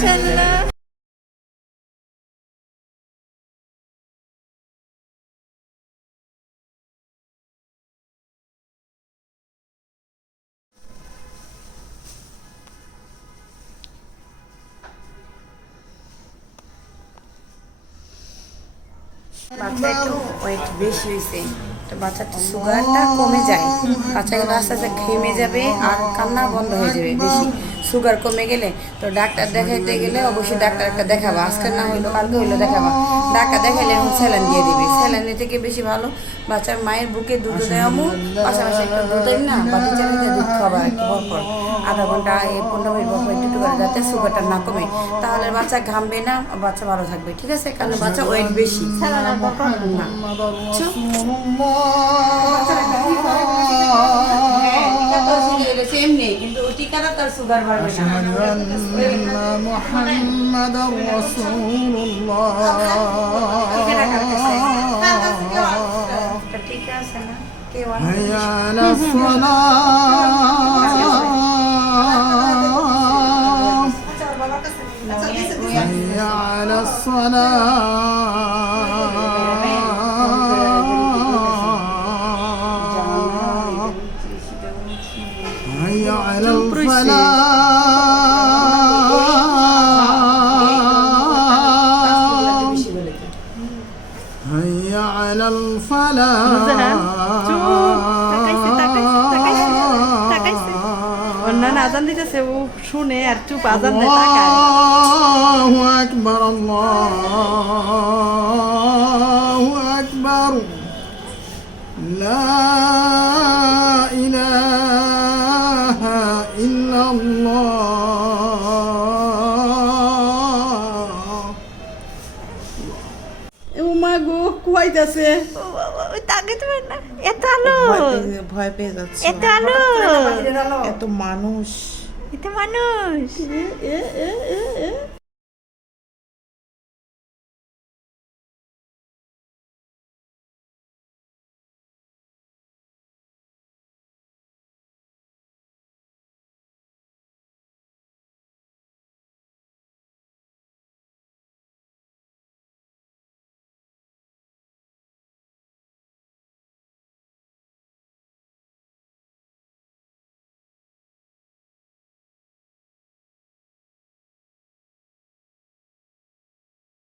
মাশাআল্লাহ। বাচ্চা একটু ওয়েট বেশি হয়েছে, তো বাচ্চার তো সুগারটা কমে যায়, বাচ্চা কিন্তু আস্তে আস্তে ঘেমে যাবে আর কান্না বন্ধ হয়ে যাবে। বেশি সুগার কমে গেলে তো ডাক্তার দেখাইতে গেলে অবশ্যই ডাক্তার একটা দেখাবা, আজকে না হইলো কালকে হইলো দেখাবা। ডাক্তার দেখাইলে এখন স্যালাইন দিয়ে দিবে, স্যালাইনের থেকে বেশি ভালো বাচ্চার মায়ের বুকে দুধ দেওয়ামো, পাশাপাশি একটু দুধের না বাটি চালিয়ে দুধ খাবা একটু পর আধা ঘন্টা 15 মিনিট পর একটু করে, যাতে সুগারটা না কমে, তাহলে বাচ্চা ঘামবে না, বাচ্চা ভালো থাকবে। ঠিক আছে, কারণ বাচ্চা ওয়েট বেশি সেম নেই, কিন্তু টিকাটা তার সুগার বাড়বে না। মুহাম্মাদুর রাসূলুল্লাহ। ঠিক আছে না, কেউ হাইয়া আলাস সালাহ, হাইয়া আলাস সালাহ, হাইয়া আলাল ফালাহ, হাইয়া আলাল ফালাহ। অন্যান্য আজান দিতেছে, ও শুনে আর চুপ, আজান দেয় তাকায়। আল্লাহু আকবার, আল্লাহু আকবার, লা ইলাহা ইল্লাল্লাহ। ও মা গো, কুয়াইতাছে। তাকাইতে পারে না, এত আলো, ভয় পেয়ে যাচ্ছে, এত আলো, এত মানুষ। এত মানুষ। এ